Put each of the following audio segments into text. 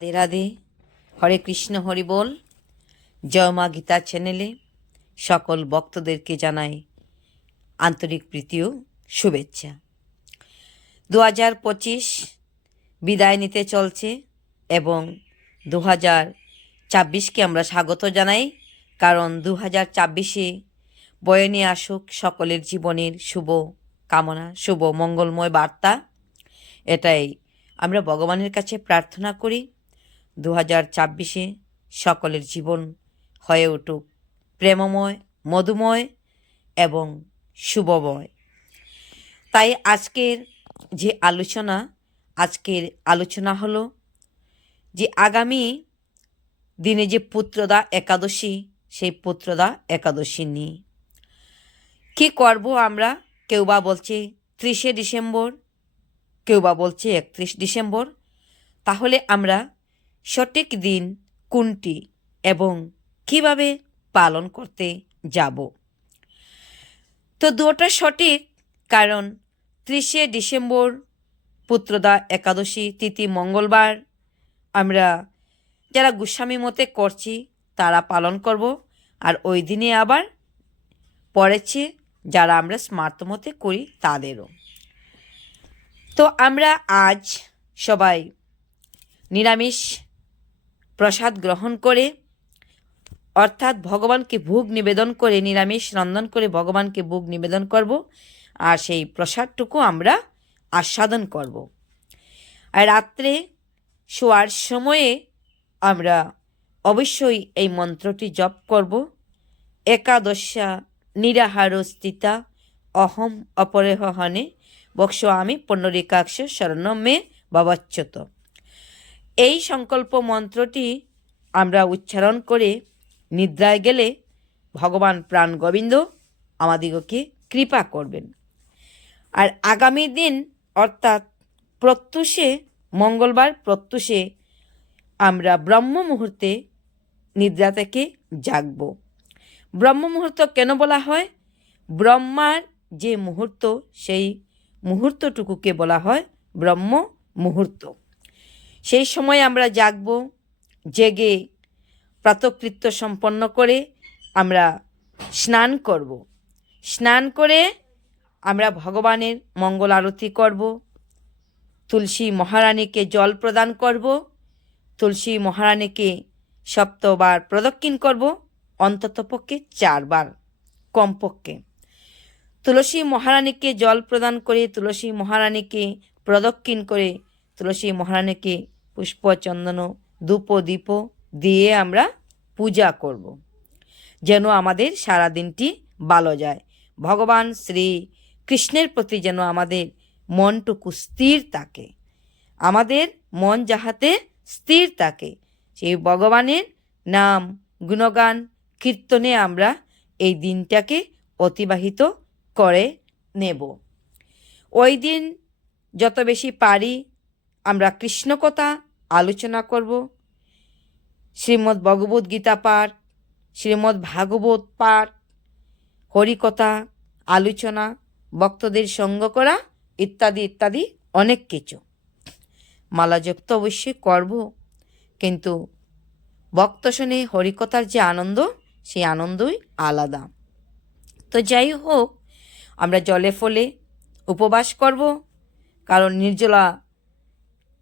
রাধে রাধে। হরে কৃষ্ণ, হরি বল। জয় মা গীতা চ্যানেলে সকল ভক্তদেরকে জানাই আন্তরিক প্রীতি ও শুভেচ্ছা। দু হাজার পঁচিশ বিদায় নিতে চলছে এবং দু হাজার ছাব্বিশকে আমরা স্বাগত জানাই, কারণ দু হাজার ছাব্বিশে বয়ে নিয়ে আসুক সকলের জীবনের শুভ কামনা, শুভ মঙ্গলময় বার্তা। এটাই আমরা ভগবানের কাছে প্রার্থনা করি। দু হাজার ছাব্বিশে সকলের জীবন হয়ে উঠুক। প্রেমময়, মধুময় এবং শুভময়। তাই আজকের যে আলোচনা, আজকের আলোচনা হলো যে আগামী দিনে যে পুত্রদা একাদশী, সেই পুত্রদা একাদশী নিয়ে। কী করব আমরা? কেউ বা বলছে ত্রিশে ডিসেম্বর, কেউ বা বলছে একত্রিশ ডিসেম্বর। তাহলে আমরা সঠিক দিন কোনটি এবং কীভাবে পালন করতে যাব? তো দুটা সঠিক, কারণ ত্রিশে ডিসেম্বর, পুত্রদা একাদশী তিথি মঙ্গলবার। আমরা যারা গোস্বামী মতে করছি, তারা পালন করব। আর ওই দিনে আবার পড়েছে, যারা আমরা স্মার্ত মতে করি, তাদেরও। তো আমরা আজ সবাই নিরামিষ প্রসাদ গ্রহণ করে, অর্থাৎ ভগবানকে ভোগ নিবেদন করে, নিরামিষ রন্ধন করে ভগবানকে ভোগ নিবেদন করব, আর সেই প্রসাদটুকু আমরা আস্বাদন করব। আর রাত্রে শোয়ার সময়ে আমরা অবশ্যই এই মন্ত্রটি জপ করব। একাদশা নিরাহার স্থিতা অহম অপরেহনে বক্স আমি পণ্যরিকাক্ষ শরণ মে বাবাচ্যত এই সংকল্প মন্ত্রটি আমরা উচ্চারণ করে নিদ্রায় গেলে ভগবান প্রাণ গোবিন্দ আমাদিগকে কৃপা করবেন। আর আগামী দিন অর্থাৎ প্রত্যুষে, মঙ্গলবার প্রত্যুষে আমরা ব্রহ্ম মুহূর্তে নিদ্রা থেকে জাগব। ব্রহ্ম মুহূর্ত কেন বলা হয়? ব্রহ্মার যে মুহূর্ত, সেই মুহূর্তটুকুকে বলা হয় ব্রহ্ম মুহূর্ত। সেই সময় আমরা জাগব, জেগে প্রাতকৃত্য সম্পন্ন করে আমরা স্নান করব। স্নান করে আমরা ভগবানের মঙ্গল আরতি করব। তুলসী মহারানীকে জল প্রদান করব। তুলসী মহারানীকে সপ্তবার প্রদক্ষিণ করব অন্ততপক্ষে চারবার, কমপক্ষে। তুলসী মহারানীকে জল প্রদান করে, তুলসী মহারানীকে প্রদক্ষিণ করে, তুলসী মহারানীকে পুষ্প চন্দন ধূপ দীপ দিয়ে আমরা পূজা করব। যেন আমাদের সারা দিনটি ভালো যায়। ভগবান শ্রী কৃষ্ণের প্রতি যেন আমাদের মনটুকু স্থির থাকে। আমাদের মন যাহাতে স্থির থাকে, সেই ভগবানের নাম গুণগান, কীর্তনে আমরা এই দিনটাকে অতিবাহিত করে নেব। ওই দিন যত বেশি পারি আমরা কৃষ্ণকথা আলোচনা করব। শ্রীমদ্ ভগবত গীতা পাঠ, শ্রীমদ্ ভাগবত পাঠ, হরিকথা, আলোচনা, ভক্তদের সঙ্গ করা ইত্যাদি ইত্যাদি অনেক কিছু। মালাযোগ তো অবশ্যই করব, কিন্তু ভক্ত শুনে হরিকথার যে আনন্দ, সেই আনন্দই আলাদা। তো যাই হোক, আমরা জলে ফলে উপবাস করব, কারণ নির্জলা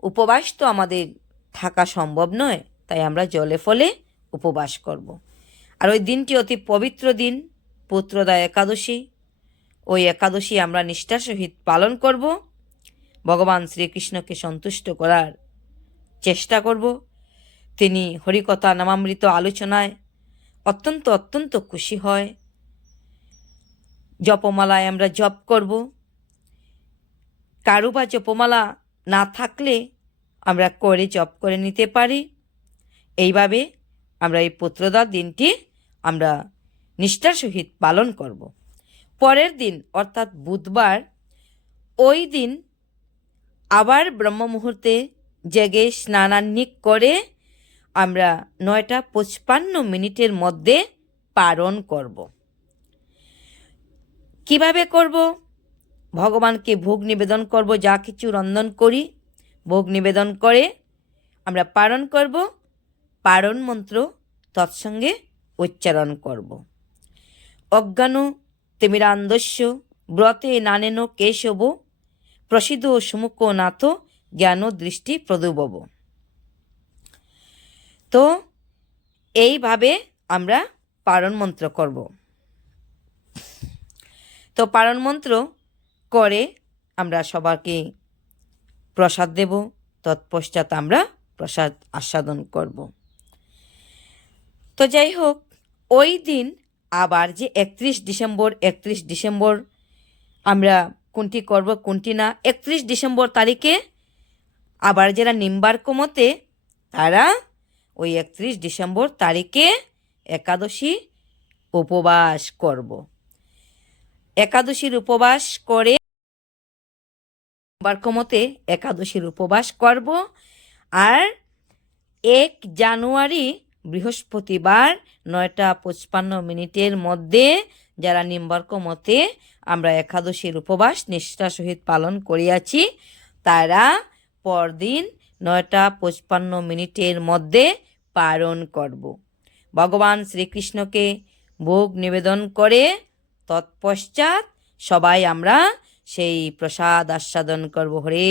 উপবাস তো আমাদের থাকা সম্ভব নয়, তাই আমরা জলে ফলে উপবাস করব। আর ওই দিনটি অতি পবিত্র দিন, পুত্রদা একাদশী। ওই একাদশী আমরা নিষ্ঠার সহিত পালন করব। ভগবান শ্রীকৃষ্ণকে সন্তুষ্ট করার চেষ্টা করব। তিনি হরিকথা নামামৃত আলোচনায় অত্যন্ত অত্যন্ত খুশি হয়। জপমালায় আমরা জপ করব। কারু বা জপমালা না থাকলে আমরা করে জপ করে নিতে পারি। এইভাবে আমরা এই পুত্রদার দিনটি আমরা নিষ্ঠার সহিত পালন করব। পরের দিন, অর্থাৎ বুধবার, ওই দিন আবার ব্রহ্ম মুহূর্তে জেগে স্নানান্নিক করে আমরা নয়টা পঁচপান্ন মিনিটের মধ্যে পালন করব। কীভাবে করব? ভগবানকে ভোগ নিবেদন করব, যা কিছু রন্ধন করি। ভোগ নিবেদন করে, আমরা পারণ করব, পারণ মন্ত্র তৎসঙ্গে উচ্চারণ করব। অজ্ঞানু তিমিরান্দস্য ব্রতে নানেন কেশব, প্রসিদ্ধ সুমুখ নাথ জ্ঞান দৃষ্টি প্রদুবব। তো, এইভাবে আমরা পারণ মন্ত্র করব। তো পারণ মন্ত্র করে আমরা সবাইকে প্রসাদ দেব, তৎপশ্চাৎ আমরা প্রসাদ আস্বাদন করব। তো যাই হোক, ওই দিন আবার যে একত্রিশ ডিসেম্বর একত্রিশ ডিসেম্বর আমরা কোনটি করব, কোনটি না, একত্রিশ ডিসেম্বর তারিখে আবার যারা নিম্বার্ক মতে, তারা ওই একত্রিশ ডিসেম্বর তারিখে একাদশী উপবাস করব। একাদশীর উপবাস করে বার্কমতে একাদশীর উপবাস করব। আর এক জানুয়ারি বৃহস্পতিবার নয়টা পঁচপান্ন মিনিটের মধ্যে যারা নিম্বার্ক মতে আমরা একাদশীর উপবাস নিষ্ঠা সহিত পালন করিয়াছি, তারা পরদিন নয়টা পঁচপান্ন মিনিটের মধ্যে পালন করব। ভগবান শ্রীকৃষ্ণকে ভোগ নিবেদন করে তৎপশ্চাৎ সবাই আমরা সেই প্রসাদ আস্বাদন করব হরে